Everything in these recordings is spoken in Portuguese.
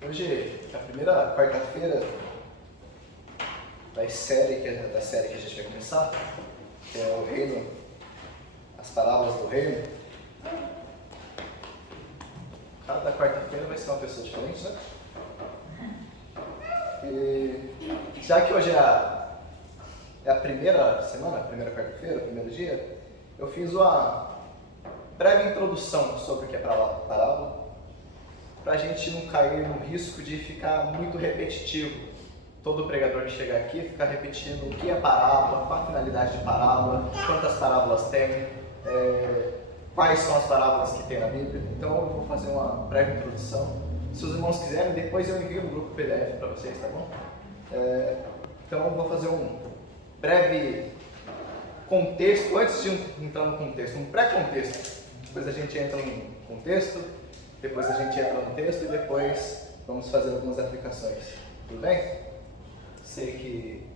Hoje é a primeira quarta-feira da série que a gente vai começar, que é o reino, as parábolas do reino. Cada quarta-feira vai ser uma pessoa diferente, né? E já que hoje é a primeira semana, a primeira quarta-feira, o primeiro dia, eu fiz uma breve introdução sobre o que é parábola, para a gente não cair no risco de ficar muito repetitivo. Todo pregador que chegar aqui ficar repetindo o que é parábola, qual a finalidade de parábola, quantas parábolas tem, quais são as parábolas que tem na Bíblia. Então eu vou fazer uma breve introdução. Se os irmãos quiserem, depois eu envio no grupo PDF para vocês, tá bom? Então eu vou fazer um breve contexto, antes de entrar no contexto, um pré-contexto. Depois a gente entra no contexto, depois a gente entra no texto e depois vamos fazer algumas aplicações. Tudo bem? Sei que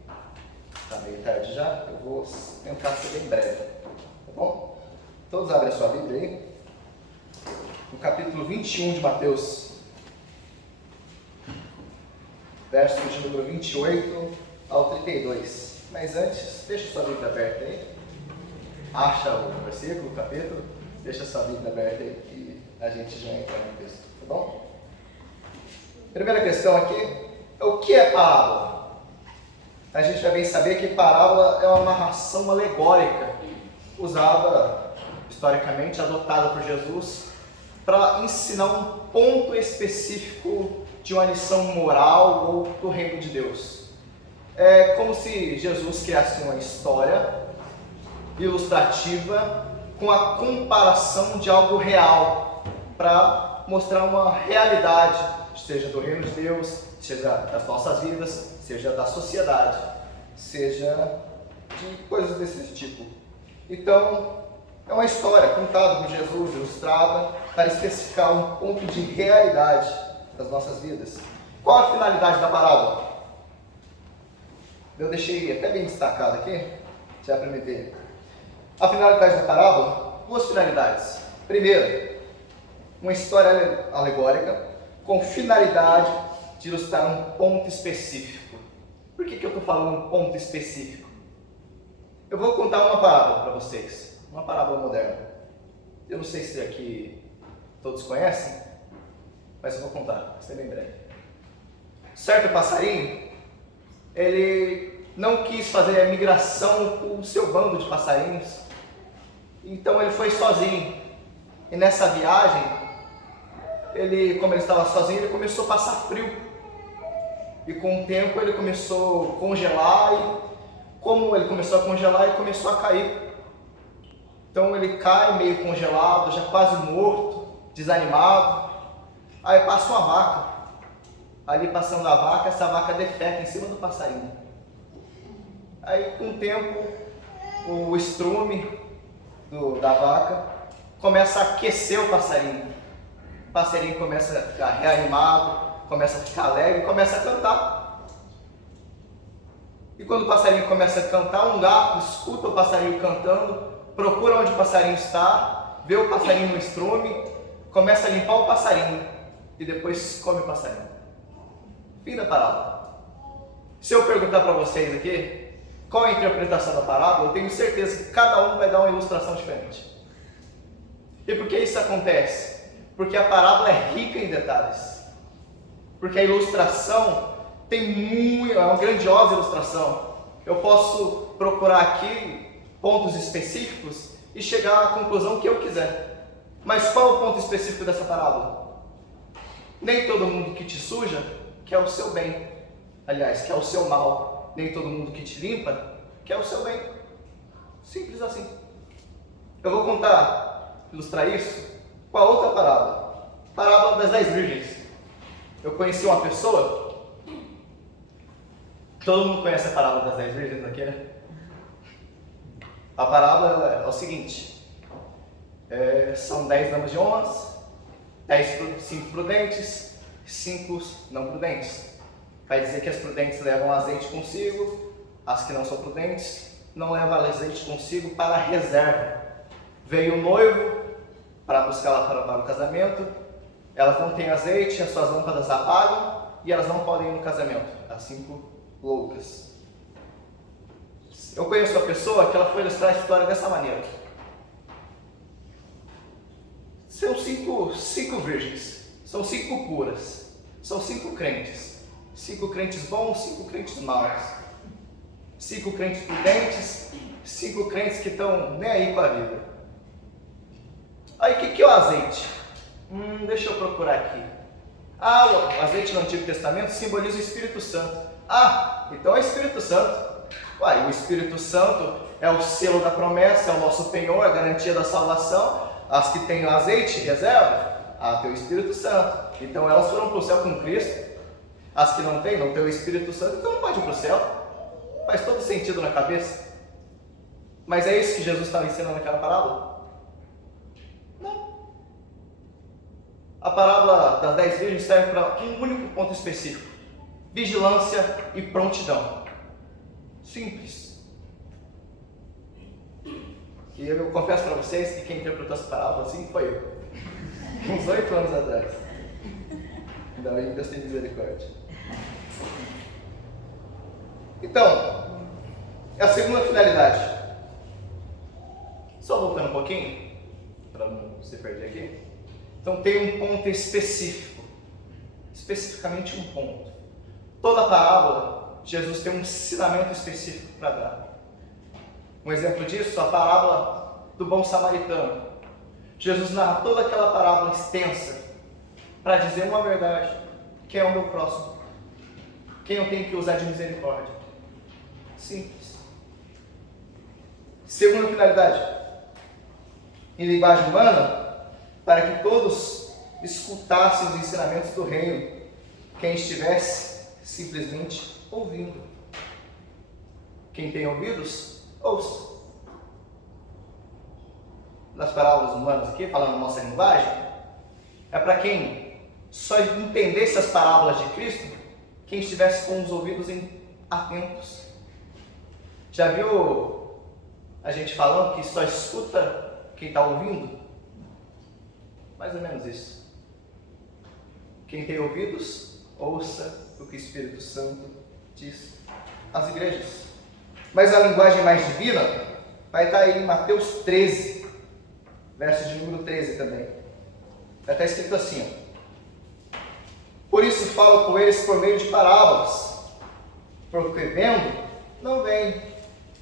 está meio tarde já, eu vou tentar ser bem breve, tá bom? Todos abrem a sua Bíblia aí, no capítulo 21 de Mateus, verso de número 28 ao 32. Mas antes, deixa a sua Bíblia aberta aí, acha o versículo, o capítulo, deixa a sua Bíblia aberta aí e a gente já entra no texto, tá bom? Primeira questão aqui é o que é parábola? A gente vai bem saber que parábola é uma narração alegórica usada historicamente, adotada por Jesus para ensinar um ponto específico de uma lição moral ou do reino de Deus. É como se Jesus criasse uma história ilustrativa com a comparação de algo real para mostrar uma realidade, seja do reino de Deus, seja das nossas vidas, seja da sociedade, seja de coisas desse tipo. Então, é uma história contada por Jesus, ilustrada, para especificar um ponto de realidade das nossas vidas. Qual a finalidade da parábola? Eu deixei até bem destacado aqui, já para me ver. A finalidade da parábola, duas finalidades. Primeiro, uma história alegórica com finalidade de ilustrar um ponto específico. Por que eu estou falando um ponto específico? Eu vou contar uma parábola para vocês, uma parábola moderna. Eu não sei se aqui todos conhecem, mas eu vou contar, vai ser bem breve. Certo passarinho, ele não quis fazer a migração com o seu bando de passarinhos, então ele foi sozinho. E nessa viagem, como ele estava sozinho, ele começou a passar frio. E com o tempo ele começou a congelar, e como ele começou a congelar, ele começou a cair. Então ele cai meio congelado, já quase morto, desanimado. Aí passa uma vaca. Ali passando a vaca, essa vaca defeca em cima do passarinho. Aí com o tempo, o estrume da vaca começa a aquecer o passarinho. O passarinho começa a ficar reanimado, começa a ficar alegre e começa a cantar. E quando o passarinho começa a cantar, um gato escuta o passarinho cantando, procura onde o passarinho está, vê o passarinho no estrume, começa a limpar o passarinho e depois come o passarinho. Fim da parábola. Se eu perguntar para vocês aqui qual é a interpretação da parábola, eu tenho certeza que cada um vai dar uma ilustração diferente. E por que isso acontece? Porque a parábola é rica em detalhes. Porque a ilustração é uma grandiosa ilustração. Eu posso procurar aqui pontos específicos e chegar à conclusão que eu quiser. Mas qual é o ponto específico dessa parábola? Nem todo mundo que te suja quer o seu bem. Aliás, quer o seu mal. Nem todo mundo que te limpa quer o seu bem. Simples assim. Eu vou ilustrar isso com a outra parábola. Parábola das 10 virgens. Eu conheci uma pessoa, todo mundo conhece a parábola das 10 virgens aqui, né? A parábola é o seguinte, são 10 damas de honras, 5 prudentes, 5 não prudentes. Vai dizer que as prudentes levam azeite consigo, as que não são prudentes não levam azeite consigo para a reserva. Veio o noivo para buscá-la para o casamento, Elas não têm azeite, as suas lâmpadas apagam e elas não podem ir no casamento. As 5 loucas. Eu conheço uma pessoa que ela foi ilustrar a história dessa maneira. São 5 virgens, são 5 puras, são 5 crentes. 5 crentes bons, 5 crentes maus. 5 crentes prudentes, 5 crentes que estão nem aí com a vida. Aí o que é o azeite? Deixa eu procurar aqui. O azeite no Antigo Testamento simboliza o Espírito Santo. Então é o Espírito Santo. O Espírito Santo é o selo da promessa, é o nosso penhor, a garantia da salvação. As que têm o azeite, reserva, tem o Espírito Santo. Então elas foram para o céu com Cristo. As que não têm o Espírito Santo, então não pode ir para o céu. Faz todo sentido na cabeça. Mas é isso que Jesus estava ensinando naquela parábola? Não. A parábola das 10 virgens serve para um único ponto específico: vigilância e prontidão. Simples. E eu confesso para vocês que quem interpretou essa parábola assim foi eu. Uns 8 anos atrás. Ainda bem que Deus tem misericórdia. Então, é a segunda finalidade. Só voltando um pouquinho, para não se perder aqui. Então tem um ponto específico. Especificamente um ponto. Toda parábola, Jesus tem um ensinamento específico para dar. Um exemplo disso, a parábola do bom samaritano. Jesus narra toda aquela parábola extensa para dizer uma verdade: quem é o meu próximo? Quem eu tenho que usar de misericórdia? Simples. Segunda finalidade, em linguagem humana, para que todos escutassem os ensinamentos do reino, quem estivesse simplesmente ouvindo. Quem tem ouvidos, ouça. Nas parábolas humanas aqui, falando a nossa linguagem, é para quem só entendesse as parábolas de Cristo, quem estivesse com os ouvidos atentos. Já viu a gente falando que só escuta quem está ouvindo? Mais ou menos isso. Quem tem ouvidos, ouça o que o Espírito Santo diz às igrejas. Mas a linguagem mais divina vai estar aí em Mateus 13, verso de número 13 também. Vai estar escrito assim: por isso falo com eles por meio de parábolas, porque vendo, não veem,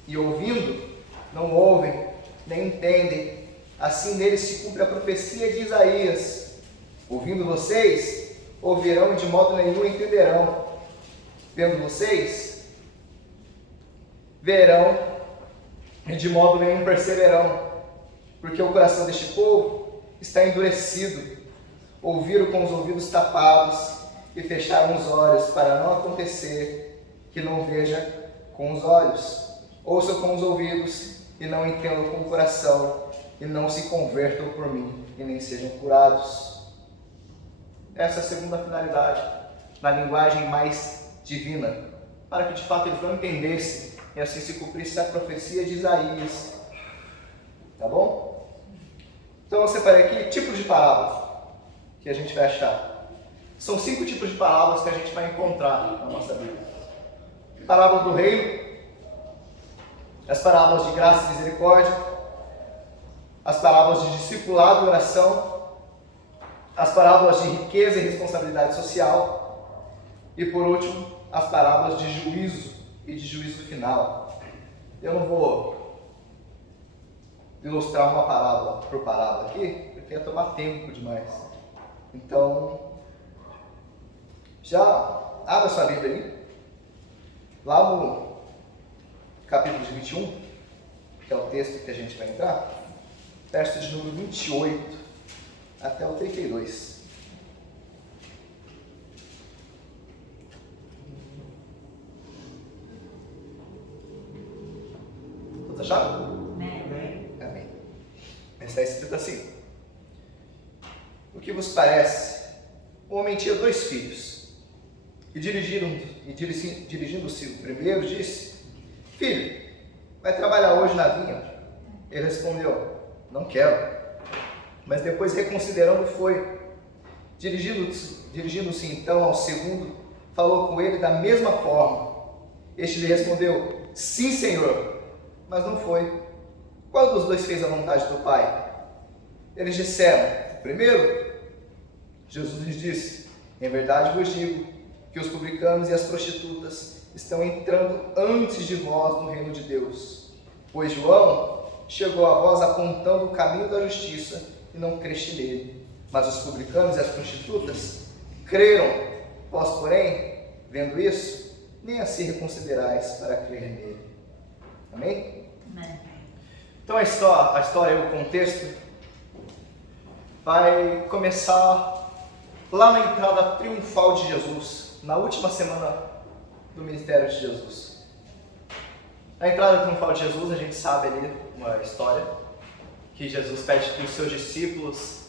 e ouvindo, não ouvem, nem entendem. Assim neles se cumpre a profecia de Isaías: ouvindo vocês, ouvirão e de modo nenhum entenderão. Vendo vocês, verão e de modo nenhum perceberão. Porque o coração deste povo está endurecido. Ouviram com os ouvidos tapados e fecharam os olhos, para não acontecer que não veja com os olhos, ouçam com os ouvidos e não entendam com o coração, e não se convertam por mim e nem sejam curados. Essa é a segunda finalidade, na linguagem mais divina, para que de fato eles não entendessem e assim se cumprisse a profecia de Isaías. Tá bom? Então eu separei aqui tipos de parábolas que a gente vai achar. São 5 tipos de parábolas que a gente vai encontrar na nossa Bíblia. Parábola do reino, as parábolas de graça e misericórdia, as parábolas de discipulado e oração, as parábolas de riqueza e responsabilidade social e, por último, as parábolas de juízo e de juízo final. Eu não vou ilustrar uma parábola por parábola aqui, porque ia tomar tempo demais. Então, já abra sua Bíblia aí, lá no capítulo de 21, que é o texto que a gente vai entrar, verso de número 28 até o 32. Todos acharam? Amém. Está escrito assim: o que vos parece? Um homem tinha 2 filhos, e dirigindo-se o primeiro, disse: filho, vai trabalhar hoje na vinha? Ele respondeu: não quero. Mas depois, reconsiderando, foi. Dirigindo-se então ao segundo, falou com ele da mesma forma. Este lhe respondeu: sim, Senhor, mas não foi. Qual dos dois fez a vontade do Pai? Eles disseram: o primeiro. Jesus lhes disse: em verdade vos digo que os publicanos e as prostitutas estão entrando antes de vós no reino de Deus. Pois João chegou a vós apontando o caminho da justiça e não creste nele. Mas os publicanos e as prostitutas creram. Vós, porém, vendo isso, nem assim reconsiderais para crer nele. Amém? Amém. Então a história e o contexto vai começar lá na entrada triunfal de Jesus, na última semana do ministério de Jesus. Na entrada triunfal de Jesus, a gente sabe ali uma história que Jesus pede que os seus discípulos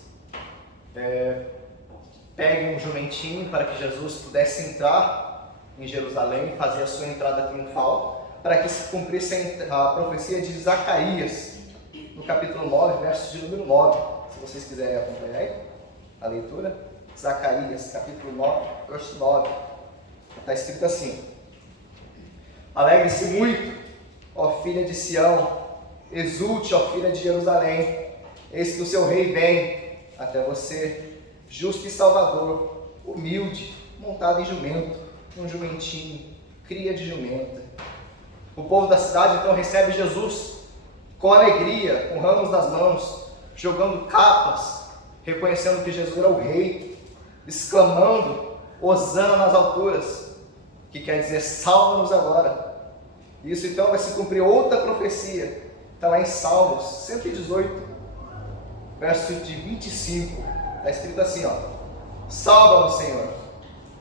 peguem um jumentinho para que Jesus pudesse entrar em Jerusalém e fazer a sua entrada triunfal, para que se cumprisse a profecia de Zacarias, no capítulo 9, verso de número 9. Se vocês quiserem acompanhar aí a leitura, Zacarias, capítulo 9, verso 9. Está escrito assim: alegre-se muito, ó filha de Sião, exulte, ó filha de Jerusalém, eis que o seu rei vem até você, justo e salvador, humilde, montado em jumento, um jumentinho, cria de jumenta. O povo da cidade então recebe Jesus com alegria, com ramos nas mãos, jogando capas, reconhecendo que Jesus era o rei, exclamando: hosana nas alturas, que quer dizer salva-nos agora. Isso então vai se cumprir outra profecia, está lá em Salmos 118, verso de 25, está escrito assim, ó: salva-nos, Senhor,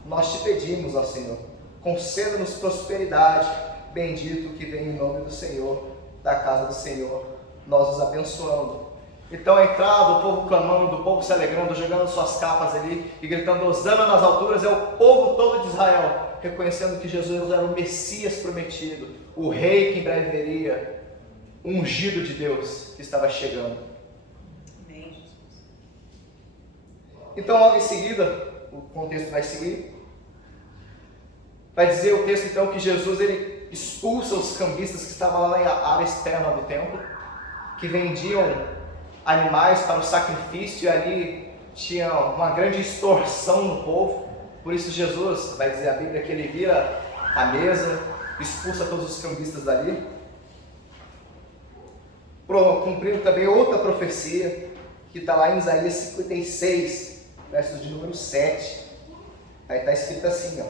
nós te pedimos, ó Senhor, conceda-nos prosperidade, bendito que vem em nome do Senhor, da casa do Senhor, nós os abençoando. Então a entrada, o povo clamando, o povo se alegrando, jogando suas capas ali e gritando hosana nas alturas, é o povo todo de Israel, reconhecendo que Jesus era o Messias prometido, o rei que em breve veria, o ungido de Deus que estava chegando. Amém, Jesus. Então logo em seguida, o contexto vai seguir, vai dizer o texto então que Jesus ele expulsa os cambistas que estavam lá na área externa do templo, que vendiam animais para o sacrifício, e ali tinha uma grande extorsão no povo. Por isso Jesus, vai dizer a Bíblia, que ele vira a mesa, expulsa todos os cambistas dali, cumprindo também outra profecia que está lá em Isaías 56, versos de número 7. Aí está escrito assim, ó.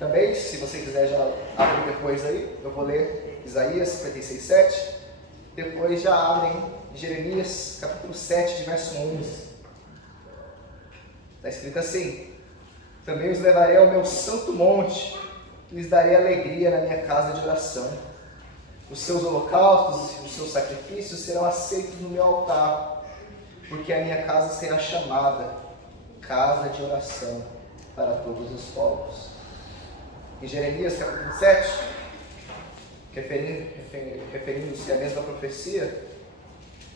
Também, se você quiser já abrir depois aí, eu vou ler Isaías 56, 7. Depois já abrem Jeremias capítulo 7, de verso 11. Está escrito assim: também os levarei ao meu santo monte, e lhes darei alegria na minha casa de oração. Os seus holocaustos e os seus sacrifícios serão aceitos no meu altar, porque a minha casa será chamada casa de oração para todos os povos. Em Jeremias capítulo 7, referindo-se à mesma profecia,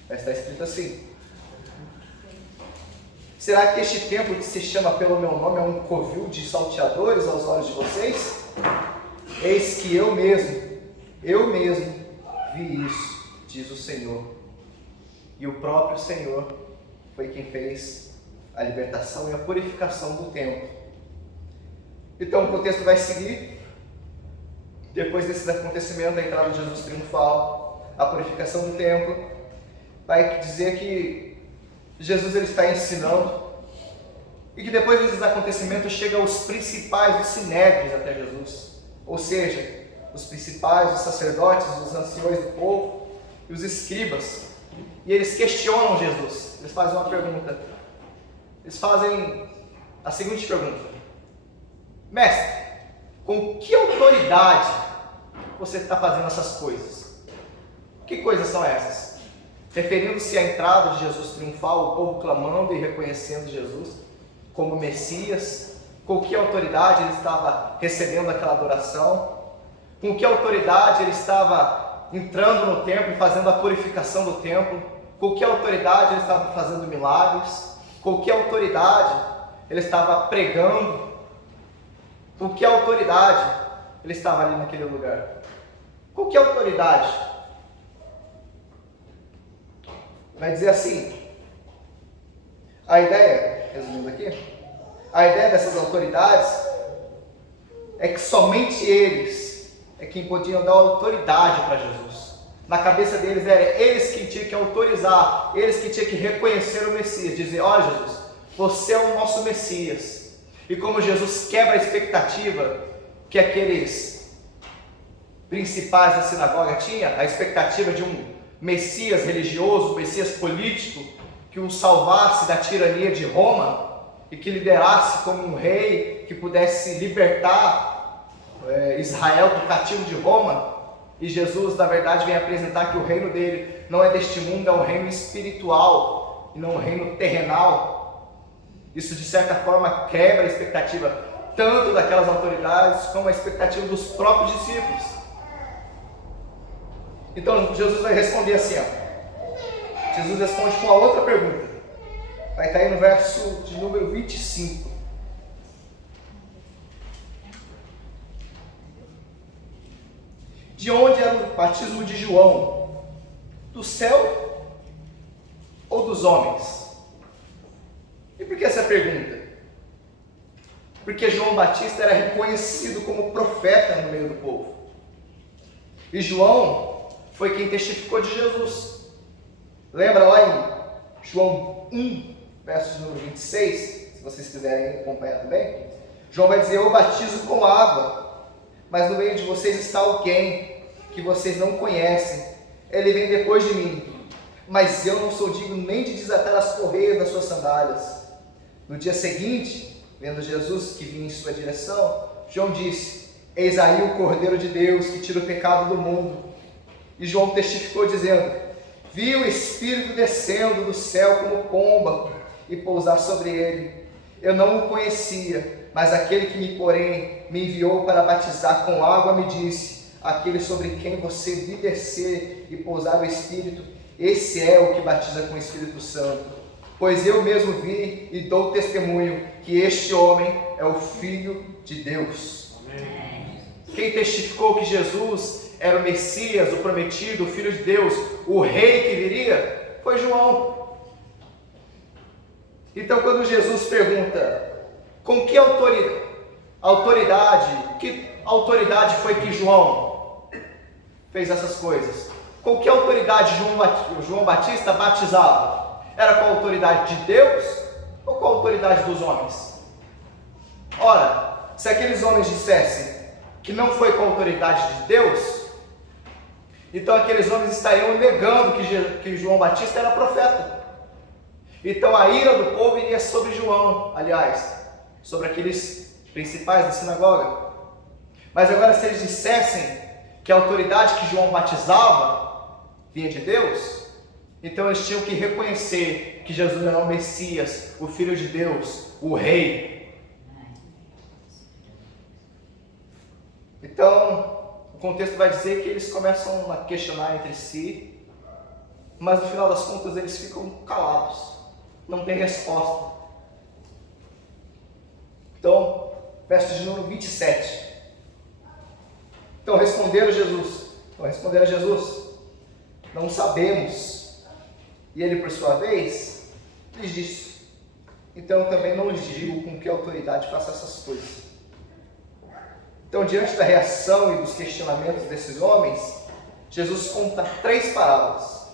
vai estar escrito assim: será que este templo que se chama pelo meu nome é um covil de salteadores aos olhos de vocês? Eis que eu mesmo vi isso, diz o Senhor. E o próprio Senhor foi quem fez a libertação e a purificação do templo. Então o contexto vai seguir. Depois desses acontecimentos, a entrada de Jesus triunfal, a purificação do templo, vai dizer que Jesus ele está ensinando, e que depois desses acontecimentos chegam os principais, os sinédrios até Jesus, ou seja, os principais, os sacerdotes, os anciões do povo e os escribas, e eles questionam Jesus. Eles fazem uma pergunta, eles fazem a seguinte pergunta: mestre, com que autoridade você está fazendo essas coisas? Que coisas são essas? Referindo-se à entrada de Jesus triunfal, o povo clamando e reconhecendo Jesus como Messias. Com que autoridade ele estava recebendo aquela adoração? Com que autoridade ele estava entrando no templo e fazendo a purificação do templo? Com que autoridade ele estava fazendo milagres? Com que autoridade ele estava pregando? Com que autoridade ele estava ali naquele lugar? Com que autoridade? Vai dizer assim, a ideia, resumindo aqui, a ideia dessas autoridades é que somente eles é quem podiam dar autoridade para Jesus. Na cabeça deles era eles que tinham que autorizar, eles que tinham que reconhecer o Messias, dizer, olha Jesus, você é o nosso Messias. E como Jesus quebra a expectativa que aqueles principais da sinagoga tinham, a expectativa de um Messias religioso, Messias político, que o salvasse da tirania de Roma e que liderasse como um rei que pudesse libertar Israel do cativo de Roma. E Jesus, na verdade, vem apresentar que o reino dele não é deste mundo, é um reino espiritual e não um reino terrenal. Isso, de certa forma, quebra a expectativa tanto daquelas autoridades como a expectativa dos próprios discípulos. Então, Jesus vai responder assim, ó. Jesus responde com a outra pergunta. Vai estar aí no verso de número 25. De onde era o batismo de João? Do céu ou dos homens? E por que essa pergunta? Porque João Batista era reconhecido como profeta no meio do povo. E João foi quem testificou de Jesus. Lembra lá em João 1, verso número 26, se vocês quiserem acompanhar também? João vai dizer, eu batizo com água, mas no meio de vocês está alguém que vocês não conhecem. Ele vem depois de mim, mas eu não sou digno nem de desatar as correias das suas sandálias. No dia seguinte, vendo Jesus que vinha em sua direção, João disse, eis aí o Cordeiro de Deus que tira o pecado do mundo. E João testificou dizendo, vi o Espírito descendo do céu como pomba e pousar sobre ele. Eu não o conhecia, mas aquele que me enviou para batizar com água me disse, aquele sobre quem você vir descer e pousar o Espírito, esse é o que batiza com o Espírito Santo. Pois eu mesmo vi e dou testemunho que este homem é o Filho de Deus. Amém. Quem testificou que Jesus era o Messias, o prometido, o Filho de Deus, o Rei que viria, foi João. Então, quando Jesus pergunta com que autoridade foi que João fez essas coisas? Com que autoridade João Batista batizava? Era com a autoridade de Deus ou com a autoridade dos homens? Ora, se aqueles homens dissessem que não foi com a autoridade de Deus, então aqueles homens estariam negando que João Batista era profeta. Então a ira do povo iria sobre João, aliás, sobre aqueles principais da sinagoga. Mas agora, se eles dissessem que a autoridade que João batizava vinha de Deus, então eles tinham que reconhecer que Jesus era o Messias, o Filho de Deus, o Rei. Então, o contexto vai dizer que eles começam a questionar entre si, mas no final das contas eles ficam calados, não tem resposta. Então, verso de número 27. Então responderam a Jesus, não sabemos. E ele, por sua vez, lhes disse, então eu também não lhes digo com que autoridade faça essas coisas. Então, diante da reação e dos questionamentos desses homens, Jesus conta 3 parábolas,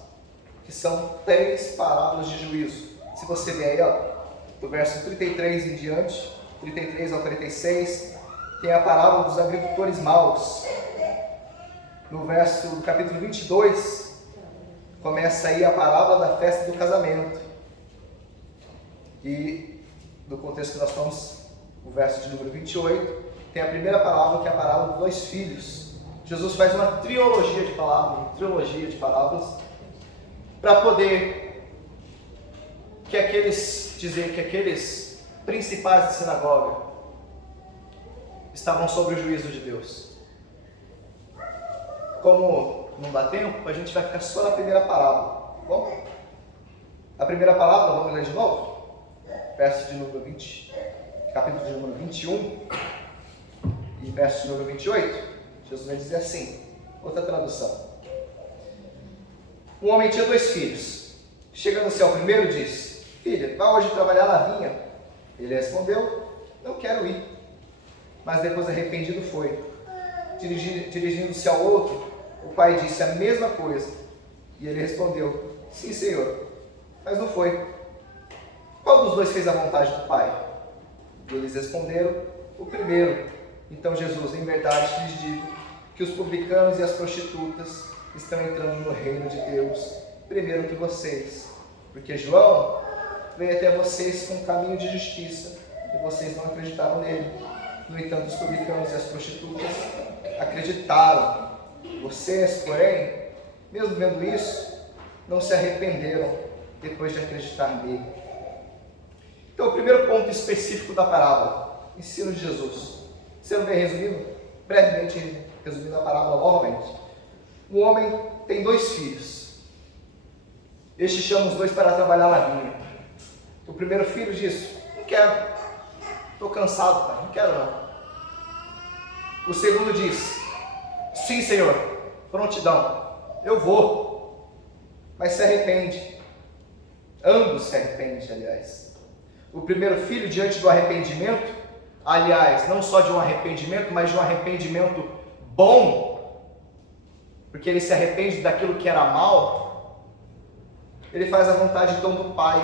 que são 3 parábolas de juízo. Se você ver aí, do verso 33 em diante, 33 ao 36, tem a parábola dos agricultores maus. No capítulo 22, começa aí a parábola da festa do casamento. E do contexto que nós estamos, o verso de número 28, tem a primeira parábola, que é a parábola dos 2 filhos. Jesus faz uma trilogia de parábolas, para poder dizer que aqueles principais da sinagoga estavam sob o juízo de Deus. Como não dá tempo, a gente vai ficar só na primeira parábola, tá bom? A primeira parábola, vamos ler de novo? verso de número 20, capítulo de número 21 e verso de número 28, Jesus vai dizer assim, outra tradução. Um homem tinha 2 filhos. Chegando-se ao primeiro, disse: filha, vá hoje trabalhar na vinha. Ele respondeu: não quero ir. Mas depois arrependido foi. Dirigindo-se ao outro, o pai disse a mesma coisa. E ele respondeu: sim, senhor. Mas não foi. Qual dos 2 fez a vontade do pai? E eles responderam: o primeiro. Então Jesus: em verdade lhes digo que os publicanos e as prostitutas estão entrando no reino de Deus primeiro que vocês. Porque João veio até vocês com um caminho de justiça e vocês não acreditaram nele. No entanto, os publicanos e as prostitutas acreditaram. Vocês, porém, mesmo vendo isso, não se arrependeram depois de acreditar nele. Então, o primeiro ponto específico da parábola, ensino de Jesus. Sendo bem resumido, brevemente resumindo a parábola novamente. Um homem tem 2 filhos. Este chama os 2 para trabalhar na vinha. O primeiro filho diz: não quero, estou cansado, pai, não quero não. O segundo diz: sim, senhor, prontidão, eu vou. Mas se arrepende. Ambos se arrependem, aliás. O primeiro filho, diante do arrependimento, aliás, não só de um arrependimento, mas de um arrependimento bom, porque ele se arrepende daquilo que era mal, ele faz a vontade então do pai.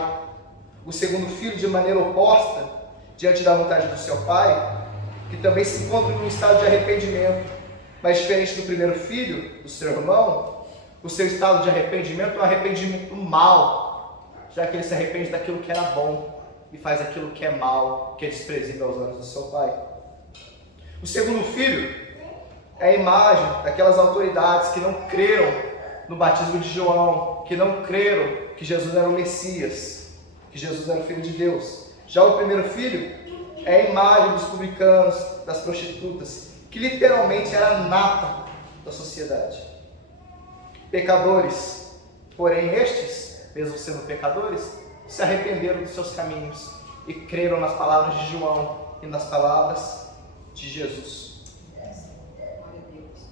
O segundo filho, de maneira oposta, diante da vontade do seu pai, que também se encontra em um estado de arrependimento, mas diferente do primeiro filho, do seu irmão, o seu estado de arrependimento é um arrependimento mal, já que ele se arrepende daquilo que era bom e faz aquilo que é mal, que é desprezível aos olhos do seu pai. O segundo filho é a imagem daquelas autoridades que não creram no batismo de João, que não creram que Jesus era o Messias, que Jesus era o Filho de Deus. Já o primeiro filho é a imagem dos publicanos, das prostitutas, que literalmente era a nata da sociedade. Pecadores, porém estes, mesmo sendo pecadores, se arrependeram dos seus caminhos e creram nas palavras de João e nas palavras de Jesus.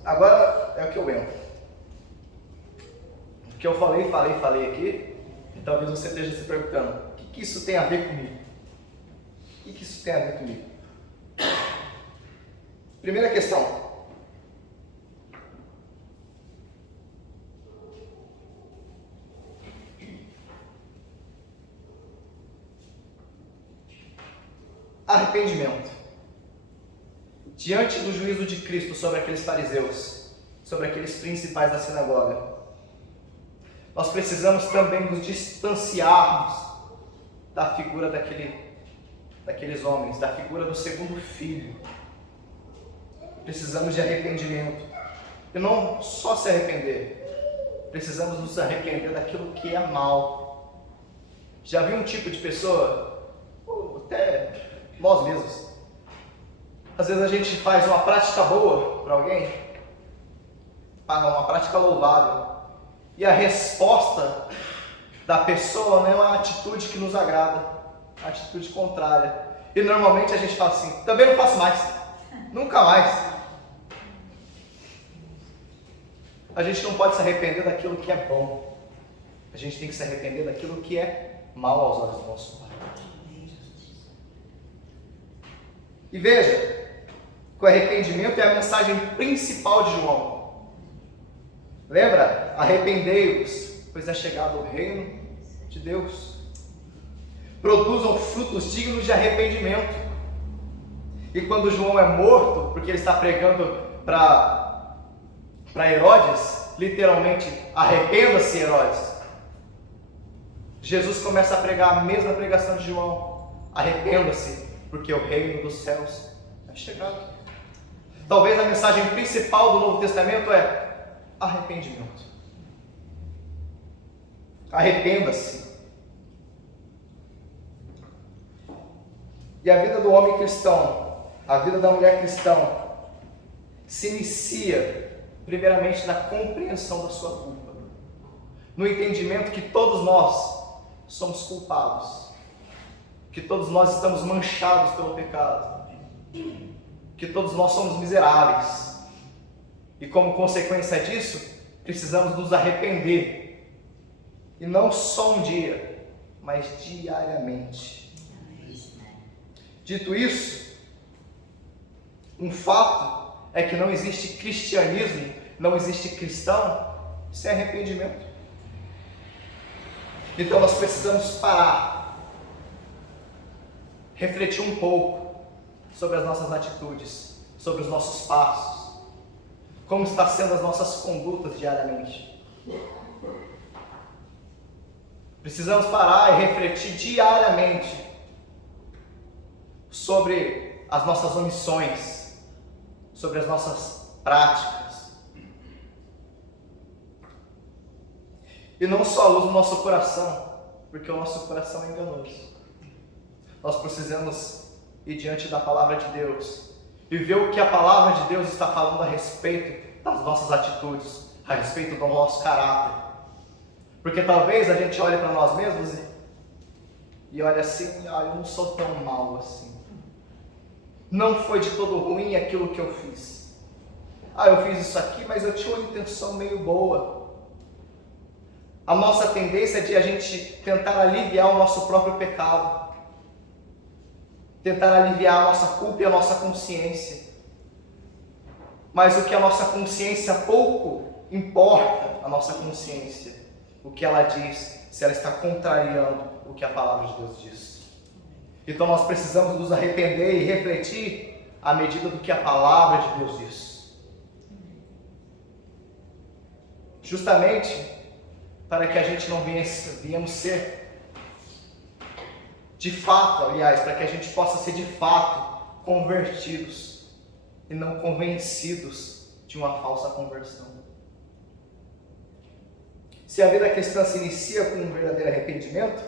Agora é o que eu entro. O que eu falei aqui, e talvez você esteja se perguntando: o que isso tem a ver comigo? O que isso tem a ver comigo? Primeira questão. Arrependimento. Diante do juízo de Cristo sobre aqueles fariseus, sobre aqueles principais da sinagoga, nós precisamos também nos distanciarmos da figura daqueles homens, da figura do segundo filho. Precisamos de arrependimento. E não só se arrepender, precisamos nos arrepender daquilo que é mal. Já viu um tipo de pessoa, até nós mesmos, às vezes a gente faz uma prática boa para alguém, uma prática louvável, e a resposta da pessoa não é uma atitude que nos agrada, uma atitude contrária. E normalmente a gente fala assim: também não faço mais, nunca mais. A gente não pode se arrepender daquilo que é bom, a gente tem que se arrepender daquilo que é mal aos olhos do nosso Pai. E veja que o arrependimento é a mensagem principal de João. Lembra? Arrependei-vos, pois é chegado o reino de Deus. Produzam frutos dignos de arrependimento. E quando João é morto, porque ele está pregando para Herodes, literalmente, arrependa-se, Herodes. Jesus começa a pregar a mesma pregação de João: arrependa-se, porque o reino dos céus é chegado. Talvez a mensagem principal do Novo Testamento é arrependimento. Arrependa-se. E a vida do homem cristão, a vida da mulher cristã, se inicia primeiramente na compreensão da sua culpa, no entendimento que todos nós somos culpados, que todos nós estamos manchados pelo pecado, que todos nós somos miseráveis e, como consequência disso, precisamos nos arrepender, e não só um dia, mas diariamente. Dito isso, um fato é que não existe cristianismo, não existe cristão sem arrependimento. Então nós precisamos parar, refletir um pouco sobre as nossas atitudes, sobre os nossos passos, como estão sendo as nossas condutas diariamente. Precisamos parar e refletir diariamente sobre as nossas omissões, sobre as nossas práticas. E não só a luz do nosso coração, porque o nosso coração é enganoso. Nós precisamos ir diante da palavra de Deus e ver o que a palavra de Deus está falando a respeito das nossas atitudes, a respeito do nosso caráter. Porque talvez a gente olhe para nós mesmos e olhe assim: eu não sou tão mal assim. Não foi de todo ruim aquilo que eu fiz. Eu fiz isso aqui, mas eu tinha uma intenção meio boa. A nossa tendência é de a gente tentar aliviar o nosso próprio pecado, tentar aliviar a nossa culpa e a nossa consciência. Mas o que a nossa consciência pouco importa, a nossa consciência, o que ela diz, se ela está contrariando o que a palavra de Deus diz. Então nós precisamos nos arrepender e refletir à medida do que a palavra de Deus diz. Justamente para que a gente não venhamos ser de fato, aliás, para que a gente possa ser de fato convertidos e não convencidos de uma falsa conversão. Se a vida cristã se inicia com um verdadeiro arrependimento,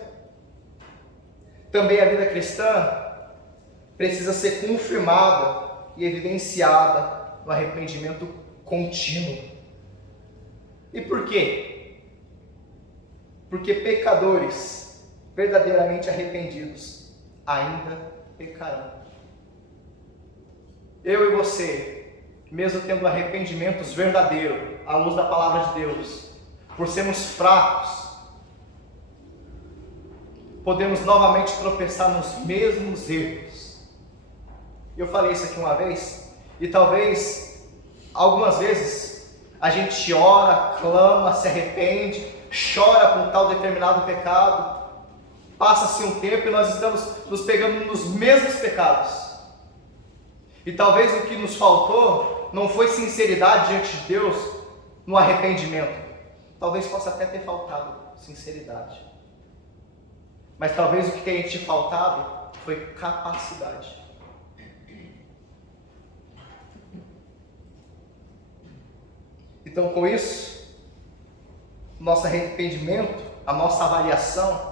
também a vida cristã precisa ser confirmada e evidenciada no arrependimento contínuo. E por quê? Porque pecadores verdadeiramente arrependidos ainda pecarão. Eu e você, mesmo tendo arrependimentos verdadeiros, à luz da palavra de Deus, por sermos fracos, podemos novamente tropeçar nos mesmos erros. Eu falei isso aqui uma vez, e talvez, algumas vezes, a gente ora, clama, se arrepende, chora por tal determinado pecado, passa-se um tempo e nós estamos nos pegando nos mesmos pecados. E talvez o que nos faltou não foi sinceridade diante de Deus no arrependimento. Talvez possa até ter faltado sinceridade. Mas talvez o que tenha te faltado foi capacidade. Então, com isso, nosso arrependimento, a nossa avaliação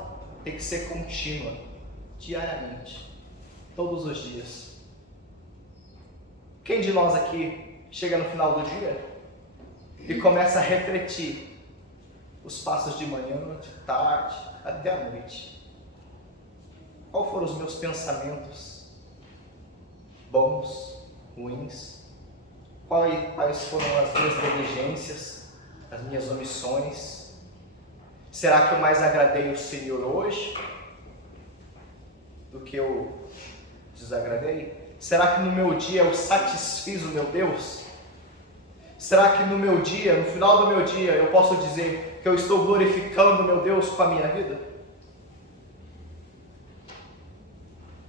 tem que ser contínua, diariamente, todos os dias. Quem de nós aqui chega no final do dia e começa a refletir os passos de manhã, de tarde, até a noite? Qual foram os meus pensamentos? Bons, ruins? Quais foram as minhas negligências, as minhas omissões? Será que eu mais agradei o Senhor hoje do que eu desagradei? Será que no meu dia eu satisfiz o meu Deus? Será que no meu dia, no final do meu dia, eu posso dizer que eu estou glorificando o meu Deus com a minha vida?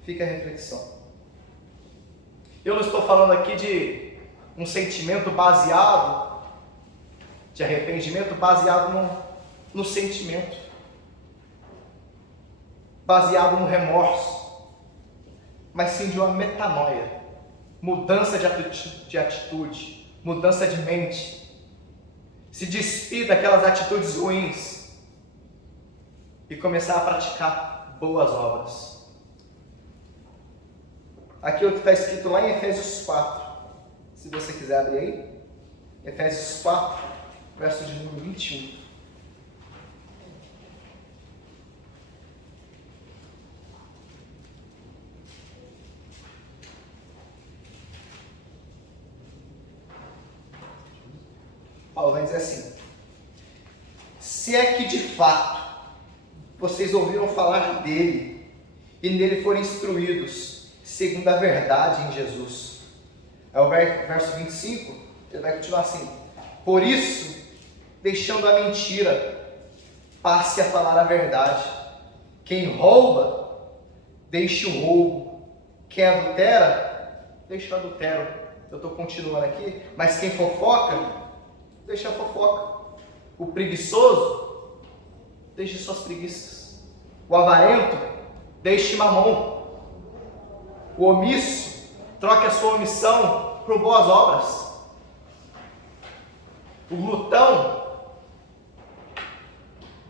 Fica a reflexão. Eu não estou falando aqui de um sentimento baseado, de arrependimento baseado no sentimento, baseado no remorso, mas sim de uma metanoia, mudança de atitude, mudança de mente, se despir daquelas atitudes ruins e começar a praticar boas obras. Aqui é o que está escrito lá em Efésios 4, se você quiser abrir aí, Efésios 4, verso de número 21. Paulo vai dizer assim: se é que de fato vocês ouviram falar dele e nele foram instruídos segundo a verdade em Jesus. É o verso 25, ele vai continuar assim: por isso, deixando a mentira, passe a falar a verdade. Quem rouba, deixe o roubo. Quem adultera, deixe o adultério. Eu estou continuando aqui, mas quem fofoca, deixa a fofoca. O preguiçoso, deixe suas preguiças. O avarento, deixe mamon. O omisso, troque a sua omissão por boas obras. O glutão,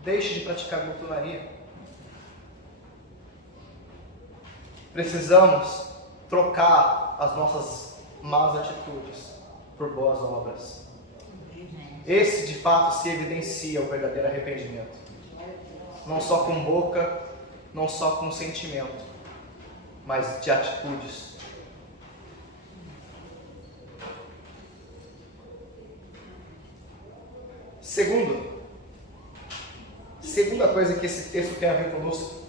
deixe de praticar glutonaria. Precisamos trocar as nossas más atitudes por boas obras. Esse de fato se evidencia o verdadeiro arrependimento. Não só com boca, não só com sentimento, mas de atitudes. Segunda coisa que esse texto tem a ver conosco: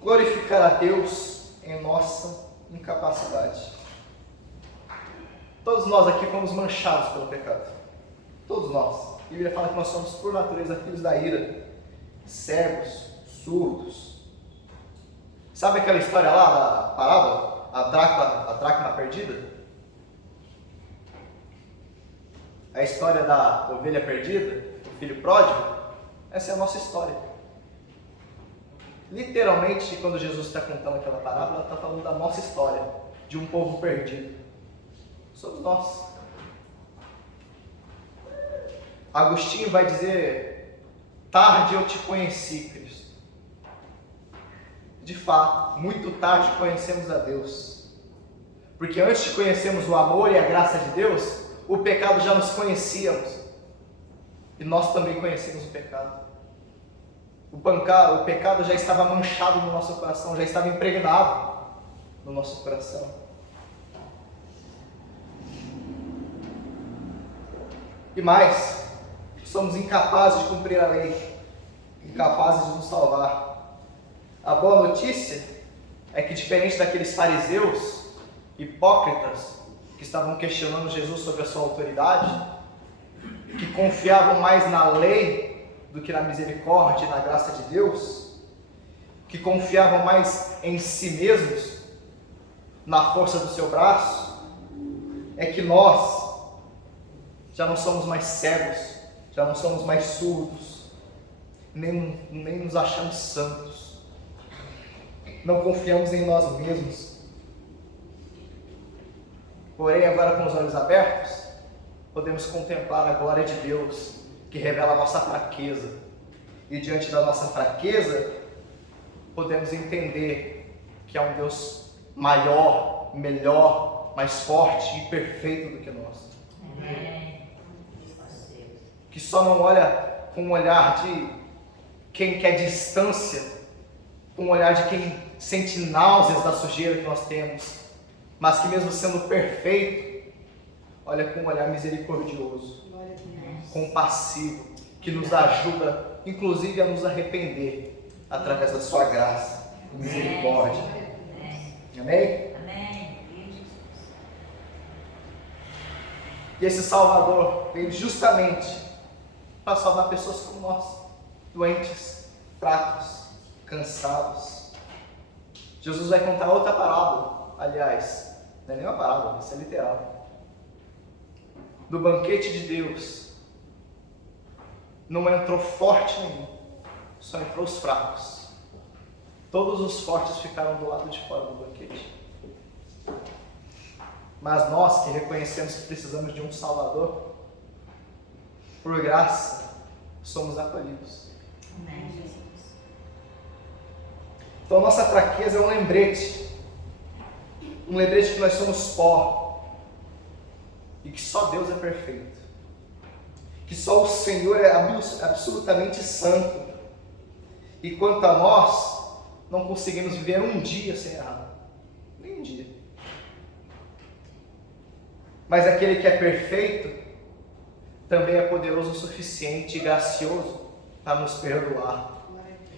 glorificar a Deus em nossa incapacidade. Todos nós aqui fomos manchados pelo pecado. Todos nós. A Bíblia fala que nós somos por natureza filhos da ira, cegos, surdos. Sabe aquela história lá da parábola? A dracma perdida? A história da ovelha perdida, o filho pródigo? Essa é a nossa história. Literalmente, quando Jesus está contando aquela parábola, está falando da nossa história, de um povo perdido. Somos nós. Agostinho vai dizer: tarde eu te conheci, Cristo. De fato, muito tarde conhecemos a Deus. Porque antes de conhecermos o amor e a graça de Deus, o pecado já nos conhecíamos. E nós também conhecemos o pecado. O pecado já estava manchado no nosso coração, já estava impregnado no nosso coração. E mais, somos incapazes de cumprir a lei, incapazes de nos salvar. A boa notícia é que, diferente daqueles fariseus hipócritas que estavam questionando Jesus sobre a sua autoridade, que confiavam mais na lei do que na misericórdia e na graça de Deus, que confiavam mais em si mesmos, na força do seu braço, é que nós já não somos mais cegos, já não somos mais surdos, nem nos achamos santos, não confiamos em nós mesmos. Porém, agora com os olhos abertos, podemos contemplar a glória de Deus, que revela a nossa fraqueza. E diante da nossa fraqueza, podemos entender que há um Deus maior, melhor, mais forte e perfeito do que nós. Que só não olha com um olhar de quem quer distância, com um olhar de quem sente náuseas da sujeira que nós temos, mas que mesmo sendo perfeito, olha com um olhar misericordioso, compassivo, que nos ajuda, inclusive, a nos arrepender através da sua graça e misericórdia. Amém? E esse Salvador veio justamente para salvar pessoas como nós, doentes, fracos, cansados. Jesus vai contar outra parábola, aliás, não é nem uma parábola, isso é literal. Do banquete de Deus, não entrou forte nenhum, só entrou os fracos. Todos os fortes ficaram do lado de fora do banquete. Mas nós que reconhecemos que precisamos de um Salvador, por graça, somos acolhidos. Amém, Jesus. Então, nossa fraqueza é um lembrete que nós somos pó e que só Deus é perfeito, que só o Senhor é absolutamente santo, e quanto a nós, não conseguimos viver um dia sem errar, nem um dia. Mas aquele que é perfeito também é poderoso o suficiente e gracioso para nos perdoar.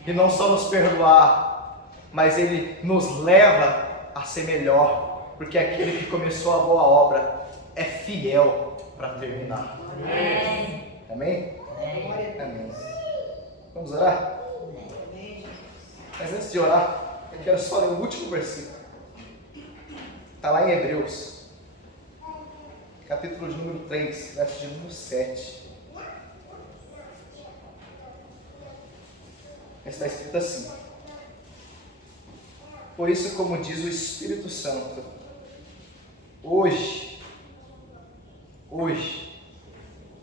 E não só nos perdoar, mas Ele nos leva a ser melhor, porque aquele que começou a boa obra é fiel para terminar. Amém. Amém? Amém. Amém. Vamos orar? Mas antes de orar, eu quero só ler o último versículo. Está lá em Hebreus, capítulo de número 3, verso de número 7. Está escrito assim: por isso, como diz o Espírito Santo, hoje,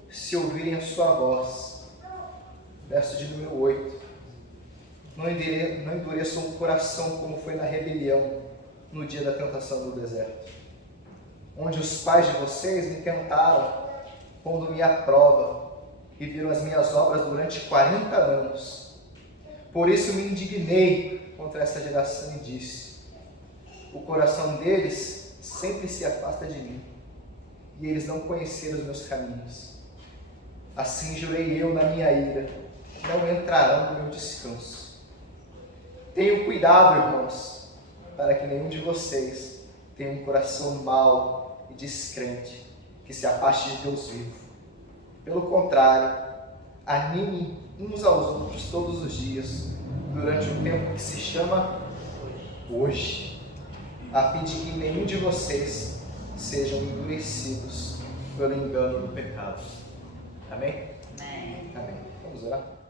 se ouvirem a sua voz, verso de número 8, não endureçam o coração como foi na rebelião no dia da tentação do deserto, onde os pais de vocês me tentaram, pondo-me à prova, e viram as minhas obras durante 40 anos. Por isso me indignei contra essa geração e disse: o coração deles sempre se afasta de mim, e eles não conheceram os meus caminhos. Assim jurei eu na minha ira: não entrarão no meu descanso. Tenham cuidado, irmãos, para que nenhum de vocês tenha um coração mau e descrente, que se afaste de Deus vivo. Pelo contrário, animem uns aos outros todos os dias, durante o tempo que se chama hoje, a fim de que nenhum de vocês sejam endurecidos pelo engano do pecado. Amém? Amém. Amém. Vamos orar?